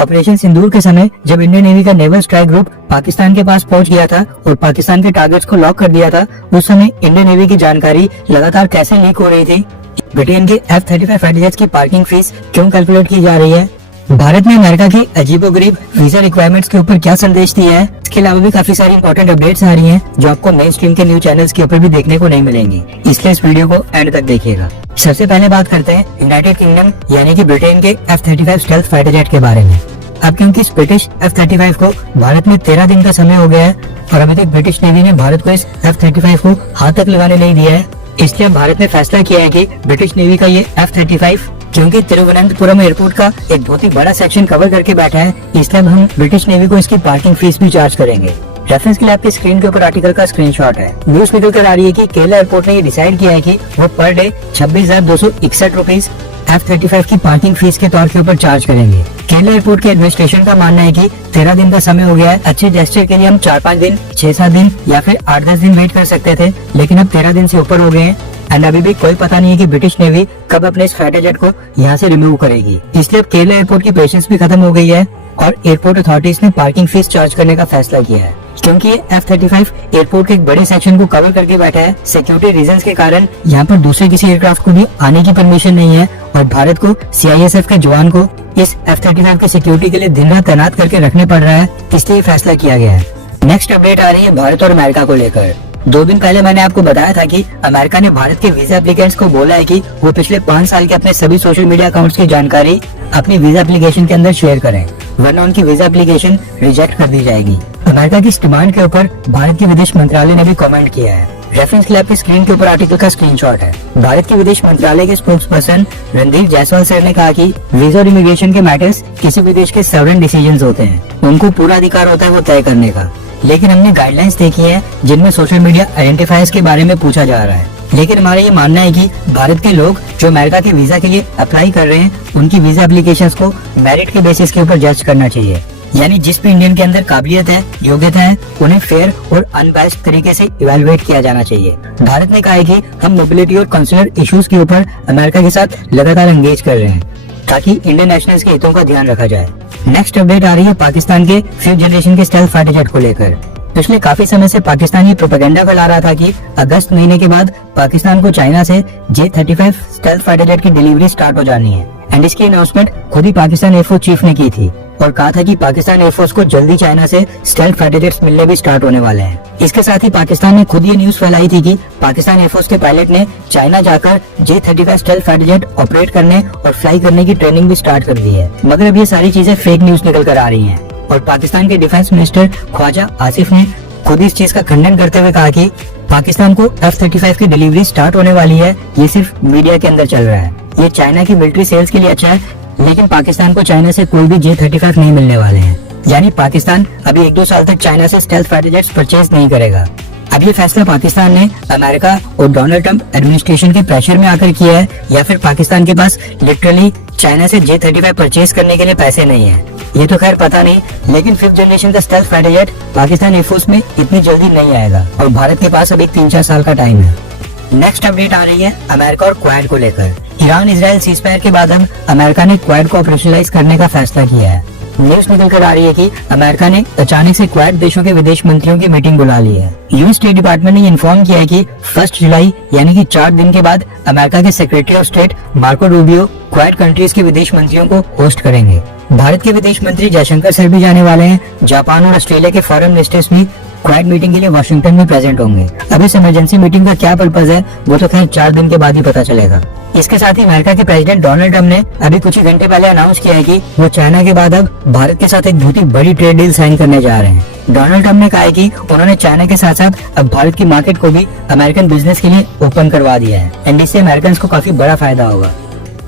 Operation सिंदूर के समय जब इंडियन नेवी का नेवल स्ट्राइक ग्रुप पाकिस्तान के पास पहुंच गया था और पाकिस्तान के टारगेट्स को लॉक कर दिया था, उस समय इंडियन नेवी की जानकारी लगातार कैसे लीक हो रही थी, ब्रिटेन के F-35 फाइटर जेट्स की पार्किंग फीस क्यों कैलकुलेट की जा रही है, भारत ने अमेरिका की अजीबोगरीब वीजा रिक्वायरमेंट्स के ऊपर क्या संदेश दिया है, इसके अलावा भी काफी सारी इंपॉर्टेंट अपडेट्स आ रही हैं जो आपको मेन स्ट्रीम के न्यूज चैनल्स के ऊपर भी देखने को नहीं मिलेंगी, इसलिए इस वीडियो को एंड तक देखिएगा। सबसे पहले बात करते हैं यूनाइटेड किंगडम यानी कि ब्रिटेन के F-35 स्टेल्थ फाइटर जेट के बारे में। अब क्योंकि इस ब्रिटिश F-35 को भारत में 13 दिन का समय हो गया है और अभी तक ब्रिटिश नेवी ने भारत को इस F-35 को हाथ तक लगाने नहीं दिया है, इसलिए भारत ने फैसला किया है कि ब्रिटिश नेवी का ये F-35 क्योंकि तिरुवनंतपुरम एयरपोर्ट का एक बहुत ही बड़ा सेक्शन कवर करके बैठा है, इसलिए हम ब्रिटिश नेवी को इसकी पार्किंग फीस भी चार्ज करेंगे। रेफरेंस के लिए आपकी स्क्रीन के ऊपर आर्टिकल का स्क्रीनशॉट है। न्यूज निकल कर आ रही है कि केरला एयरपोर्ट ने ये डिसाइड किया है कि वो पर डे 26,261 रुपीज F-35 की पार्किंग फीस के तौर के ऊपर चार्ज करेंगे। केरला एयरपोर्ट के एडमिनिस्ट्रेशन का मानना है कि 13 दिन का समय हो गया है, अच्छे जेस्चर के लिए हम 4-5 दिन, 6-7 दिन या फिर 8-10 दिन वेट कर सकते थे, लेकिन अब 13 दिन से ऊपर हो गए हैं एंड अभी भी कोई पता नहीं है कि ब्रिटिश नेवी कब अपने इस फाइटर जेट को यहाँ से रिमूव करेगी। इसलिए अब केरला एयरपोर्ट की पेशेंस भी खत्म हो गई है और एयरपोर्ट अथॉरिटीज ने पार्किंग फीस चार्ज करने का फैसला किया है। क्योंकि ये F-35 एयरपोर्ट के एक बड़े सेक्शन को कवर करके बैठा है, सिक्योरिटी रीजंस के कारण यहाँ पर दूसरे किसी एयरक्राफ्ट को भी आने की परमिशन नहीं है और भारत को CISF के जवान को इस F-35 की सिक्योरिटी के लिए दिन रात तैनात करके रखने पड़ रहा है, इसलिए फैसला किया गया है। नेक्स्ट अपडेट आ रही है भारत और अमेरिका को लेकर। 2 दिन पहले मैंने आपको बताया था कि अमेरिका ने भारत के वीजा एप्लीकेंट्स को बोला है कि वो पिछले 5 साल के अपने सभी सोशल मीडिया अकाउंट्स की जानकारी अपनी वीजा एप्लीकेशन के अंदर शेयर करें, वरना उनकी वीजा एप्लीकेशन रिजेक्ट कर दी जाएगी। अमेरिका की इस डिमांड के ऊपर भारत के विदेश मंत्रालय ने भी कमेंट किया है। रेफरेंस के लिए आपकी स्क्रीन के ऊपर आर्टिकल का स्क्रीनशॉट है। भारत के विदेश मंत्रालय के spokes person Randhir Jaiswal sir ने कहा कि वीजा और इमिग्रेशन के मैटर्स किसी भी देश के सॉवरेन डिसीजंस होते हैं, उनको पूरा अधिकार होता है वो तय करने का, लेकिन हमने गाइडलाइंस देखी है जिनमें सोशल मीडिया आइडेंटिफायर्स के बारे में पूछा जा रहा है। लेकिन हमारा ये मानना है कि भारत के लोग जो अमेरिका के वीजा के लिए अप्लाई कर रहे हैं उनकी वीजा एप्लीकेशंस को मेरिट के बेसिस के ऊपर जज करना चाहिए, यानी जिस भी इंडियन के अंदर काबिलियत है, योग्यता है, उन्हें फेयर और अनबायस्ड तरीके से इवैल्यूएट किया जाना चाहिए। भारत ने कहा है कि हम मोबिलिटी और कंसुलर इश्यूज के ऊपर अमेरिका के साथ लगातार एंगेज कर रहे हैं ताकि इंडियन नेशनल्स के हितों का ध्यान रखा जाए। नेक्स्ट अपडेट आ रही है पाकिस्तान के 5th जनरेशन के स्टेल्थ फाइटर जेट को लेकर। पिछले काफी समय से पाकिस्तान ये प्रोपेगेंडा फैला रहा था कि अगस्त महीने के बाद पाकिस्तान को चाइना से J-35 स्टेल्थ फाइटर जेट की डिलीवरी स्टार्ट हो जानी है एंड इसकी अनाउंसमेंट खुद ही पाकिस्तान एयरफोर्स चीफ ने की थी और कहा था कि पाकिस्तान एयरफोर्स को जल्दी चाइना से स्टेल्थ फाइटर जेट्स मिलने भी स्टार्ट होने वाले हैं। इसके साथ ही पाकिस्तान ने खुद ये न्यूज फैलाई थी कि पाकिस्तान एयरफोर्स के पायलट ने चाइना जाकर J-35 stealth fighter jet operate करने और फ्लाई करने की ट्रेनिंग भी स्टार्ट कर दी है, मगर अब ये सारी चीजें फेक न्यूज निकल कर आ रही है और पाकिस्तान के डिफेंस मिनिस्टर ख्वाजा आसिफ ने खुद इस चीज का खंडन करते हुए कहा कि पाकिस्तान को F-35 की डिलीवरी स्टार्ट होने वाली है, ये सिर्फ मीडिया के अंदर चल रहा है, ये चाइना की मिलिट्री सेल्स के लिए अच्छा है, लेकिन पाकिस्तान को चाइना से कोई भी J-35 नहीं मिलने वाले हैं, यानी पाकिस्तान अभी 1-2 साल तक चाइना से स्टेल्थ फाइटर जेट्स परचेज नहीं करेगा। अब ये फैसला पाकिस्तान ने अमेरिका और डोनाल्ड ट्रंप एडमिनिस्ट्रेशन के प्रेशर में आकर किया है या फिर पाकिस्तान के पास लिटरली चाइना से J-35 परचेज करने के लिए पैसे नहीं है, ये तो खैर पता नहीं, लेकिन 5th जनरेशन का stealth fighter jet Pakistan air force में इतनी जल्दी नहीं आएगा और भारत के पास अभी 3-4 साल का टाइम है। नेक्स्ट अपडेट आ रही है अमेरिका और क्वाड को लेकर। ईरान इजराइल सीजफायर के बाद अब अमेरिका ने क्वाड को ऑपरेशनलाइज करने का फैसला किया है। न्यूज निकल कर आ रही है कि अमेरिका ने अचानक से क्वाड देशों के विदेश मंत्रियों की मीटिंग बुला ली है। यूएस स्टेट डिपार्टमेंट ने इन्फॉर्म किया है कि 1 जुलाई यानी कि 4 दिन के बाद अमेरिका के secretary of state Marco Rubio quad countries के विदेश मंत्रियों को होस्ट करेंगे। भारत के विदेश मंत्री जयशंकर सर भी जाने वाले हैं। जापान और ऑस्ट्रेलिया के फॉरेन मिनिस्टर्स भी क्वाड मीटिंग के लिए वाशिंगटन में प्रेजेंट होंगे। अब इस इमरजेंसी मीटिंग का क्या पर्पज है वो तो खैर 4 दिन के बाद ही पता चलेगा। इसके साथ ही अमेरिका के प्रेसिडेंट डोनाल्ड ट्रंप ने अभी कुछ ही घंटे पहले अनाउंस किया है कि वो चाइना के बाद अब भारत के साथ एक बहुत ही बड़ी ट्रेड डील साइन करने जा रहे हैं। डोनाल्ड ट्रंप ने कहा है कि उन्होंने चाइना के साथ साथ अब भारत की मार्केट को भी अमेरिकन बिजनेस के लिए ओपन करवा दिया है एंड इससे अमेरिकन को काफी बड़ा फायदा होगा।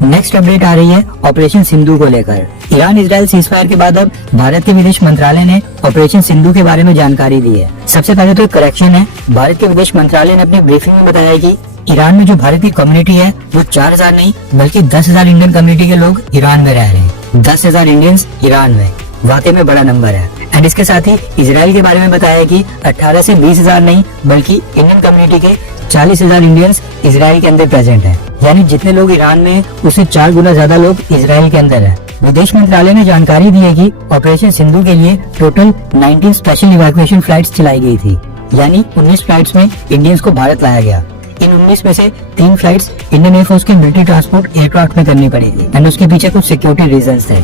नेक्स्ट अपडेट आ रही है ऑपरेशन सिंधु को लेकर। ईरान इजराइल सीजफायर के बाद अब भारत के विदेश मंत्रालय ने ऑपरेशन सिंधु के बारे में जानकारी दी है। सबसे पहले तो एक करेक्शन है, भारत के विदेश मंत्रालय ने अपनी ब्रीफिंग में बताया कि ईरान में जो भारत की कम्युनिटी है वो 4000 नहीं बल्कि 10,000 इंडियन कम्युनिटी के लोग ईरान में रह रहे हैं। 10,000 इंडियंस ईरान में वाकई में बड़ा नंबर है। एंड इसके साथ ही इजराइल के बारे में बताया कि 18 से 20,000 नहीं बल्कि इंडियन कम्युनिटी के 40,000 इंडियंस इजराइल के अंदर प्रेजेंट है, यानी जितने लोग ईरान में उससे 4 गुना ज्यादा लोग इजराइल के अंदर है। विदेश मंत्रालय ने जानकारी दी है कि ऑपरेशन सिंधु के लिए टोटल 19 स्पेशल इवैक्यूएशन फ्लाइट्स चलाई गई थी, यानी 19 फ्लाइट्स में इंडियंस को भारत लाया गया। इन 19 में से 3 फ्लाइट्स इंडियन एयरफोर्स के मिलिट्री ट्रांसपोर्ट एयरक्राफ्ट में करनी पड़ी थी एंड उसके पीछे कुछ सिक्योरिटी रीजंस थे।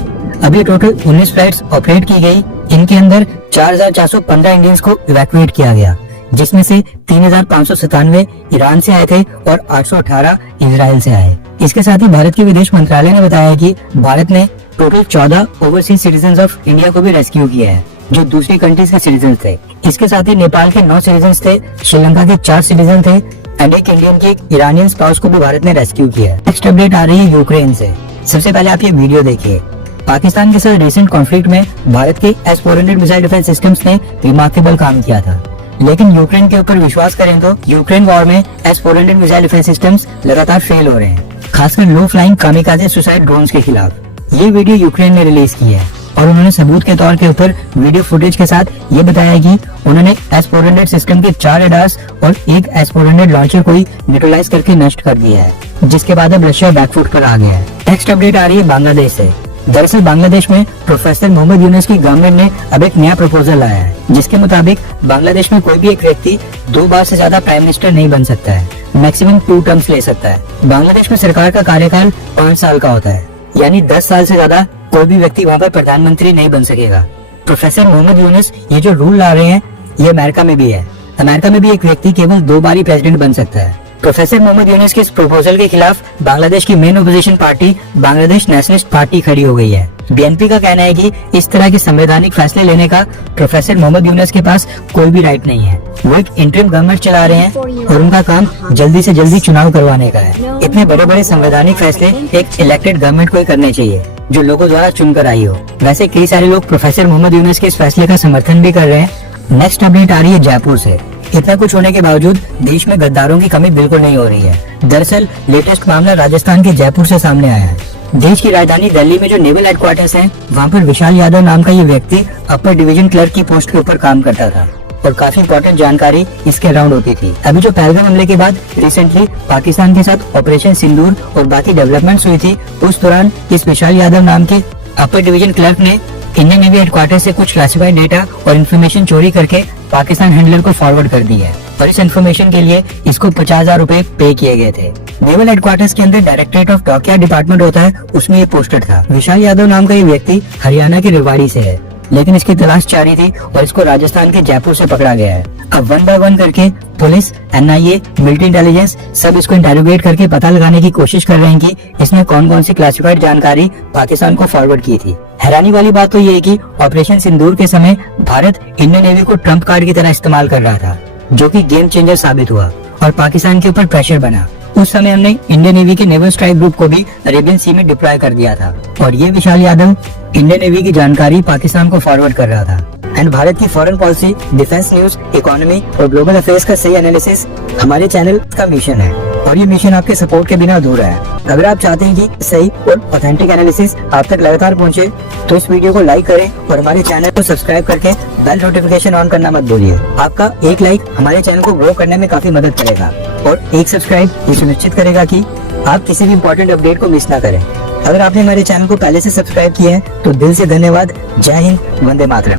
अभी टोटल 19 फ्लाइट्स ऑपरेट की गई। इनके अंदर 4,415 इंडियंस को इवैक्यूएट किया गया, जिसमें से 3,597 ईरान से आए थे और 818 इजराइल से आए। इसके साथ ही भारत के विदेश मंत्रालय ने बताया कि भारत ने total 14 overseas citizen of India को भी रेस्क्यू किया है, जो दूसरी कंट्रीज के सिटीजन थे। इसके साथ ही नेपाल के 9 सिटीजन थे, श्रीलंका के 4 सिटीजन थे एंड एक इंडियन की एक ईरानियन स्पाउस को भी भारत ने रेस्क्यू किया है। नेक्स्ट अपडेट आ रही है यूक्रेन से। सबसे पहले आप ये वीडियो देखिए। पाकिस्तान के साथ रिसेंट कॉन्फ्लिक्ट में भारत के S-400 मिसाइल डिफेंस सिस्टम्स ने रिमार्केबल काम किया था, लेकिन यूक्रेन के ऊपर विश्वास करें तो यूक्रेन वॉर में S-400 मिसाइल डिफेंस सिस्टम्स लगातार फेल हो रहे हैं, खासकर लो फ्लाइंग कामिकाजे सुसाइड ड्रोन्स के खिलाफ। ये वीडियो यूक्रेन ने रिलीज की है और उन्होंने सबूत के तौर के ऊपर वीडियो फुटेज के साथ ये बताया कि उन्होंने S-400 सिस्टम के 4 रडार्स और एक S-400 लॉन्चर को ही न्यूट्रलाइज करके नष्ट कर दिया है, जिसके बाद अब रशिया बैकफुट पर आ गया है। नेक्स्ट अपडेट आ रही है बांग्लादेश से। दरअसल बांग्लादेश में प्रोफेसर मोहम्मद यूनुस की गवर्नमेंट ने अब एक नया प्रपोजल लाया है, जिसके मुताबिक बांग्लादेश में कोई भी एक व्यक्ति 2 बार से ज्यादा प्राइम मिनिस्टर नहीं बन सकता है, मैक्सिमम 2 टर्म्स ले सकता है। बांग्लादेश में सरकार का कार्यकाल 5 साल का होता है, यानी 10 साल से ज्यादा कोई भी व्यक्ति वहाँ पर प्रधानमंत्री नहीं बन सकेगा। प्रोफेसर मोहम्मद यूनुस ये जो रूल ला रहे हैं ये अमेरिका में भी है। अमेरिका में भी एक व्यक्ति केवल 2 बार ही प्रेसिडेंट बन सकता है। प्रोफेसर मोहम्मद यूनुस के इस प्रपोजल के खिलाफ बांग्लादेश की main opposition party Bangladesh nationalist party खड़ी हो गई है। बीएनपी का कहना है कि इस तरह के संवैधानिक फैसले लेने का प्रोफेसर मोहम्मद यूनुस के पास कोई भी राइट नहीं है। वो एक इंटरिम गवर्नमेंट चला रहे हैं और उनका काम जल्दी से जल्दी चुनाव करवाने का है। इतने बड़े बड़े संवैधानिक फैसले एक इलेक्टेड गवर्नमेंट को ही करने चाहिए, जो लोगों द्वारा चुनकर आई हो। वैसे कई सारे लोग प्रोफेसर मोहम्मद यूनुस के इस फैसले का समर्थन भी कर रहे हैं। नेक्स्ट अपडेट आ रही है जयपुर से। इतना कुछ होने के बावजूद देश में गद्दारों की कमी बिल्कुल नहीं हो रही है। दरअसल लेटेस्ट मामला राजस्थान के जयपुर से सामने आया है। देश की राजधानी दिल्ली में जो नेवल हेडक्वार्टर्स हैं, वहाँ पर विशाल यादव नाम का ये व्यक्ति अपर डिवीजन क्लर्क की पोस्ट के ऊपर काम करता था और काफी इंपॉर्टेंट जानकारी इसके अराउंड होती थी। अभी जो पहलगाम हमले के बाद रिसेंटली पाकिस्तान के साथ ऑपरेशन सिंदूर और बाकी डेवलपमेंट्स हुई थी, उस दौरान इस विशाल यादव नाम के अपर डिवीजन क्लर्क ने इंडियन नेवी हेडक्वार्टर से कुछ क्लासिफाइड डेटा और इन्फॉर्मेशन चोरी करके पाकिस्तान हैंडलर को फॉरवर्ड कर दी है और इस इन्फॉर्मेशन के लिए इसको 50,000 रुपए पे किए गए थे। नेवल हेडक्वार्टर्स के अंदर डायरेक्टरेट ऑफ डॉकयार्ड डिपार्टमेंट होता है, उसमें ये पोस्टेड था। विशाल यादव नाम का ये व्यक्ति हरियाणा के रेवाड़ी से है, लेकिन इसकी तलाश जारी थी और इसको राजस्थान के जयपुर से पकड़ा गया है। अब 1 बाय 1 करके पुलिस, NIA, मिलिट्री इंटेलिजेंस सब इसको इंटेरोगेट करके पता लगाने की कोशिश कर रहे हैं कि इसने कौन कौन सी क्लासिफाइड जानकारी पाकिस्तान को फॉरवर्ड की थी। हैरानी वाली बात तो ये है कि ऑपरेशन सिंदूर के समय भारत इंडियन नेवी को ट्रम्प कार्ड की तरह इस्तेमाल कर रहा था, जो कि गेम चेंजर साबित हुआ और पाकिस्तान के ऊपर प्रेशर बना। उस समय हमने इंडियन नेवी के नेवल स्ट्राइक ग्रुप को भी अरेबियन सी में डिप्लॉय कर दिया था और ये विशाल यादव इंडियन नेवी की जानकारी पाकिस्तान को फॉरवर्ड कर रहा था। एंड भारत की foreign policy, defence news, economy और ग्लोबल अफेयर्स का सही एनालिसिस हमारे चैनल का मिशन है और ये मिशन आपके सपोर्ट के बिना अधूरा है। अगर आप चाहते हैं कि सही और ऑथेंटिक एनालिसिस आप तक लगातार पहुंचे, तो इस वीडियो को लाइक करें और हमारे चैनल को सब्सक्राइब करके बेल नोटिफिकेशन ऑन करना मत भूलिए। आपका एक लाइक हमारे चैनल को ग्रो करने में काफी मदद करेगा और एक सब्सक्राइब ये सुनिश्चित करेगा कि आप किसी भी इम्पोर्टेंट अपडेट को मिस ना करें। अगर आपने हमारे चैनल को पहले से सब्सक्राइब किया है तो दिल से धन्यवाद। जय हिंद, वंदे मातरम।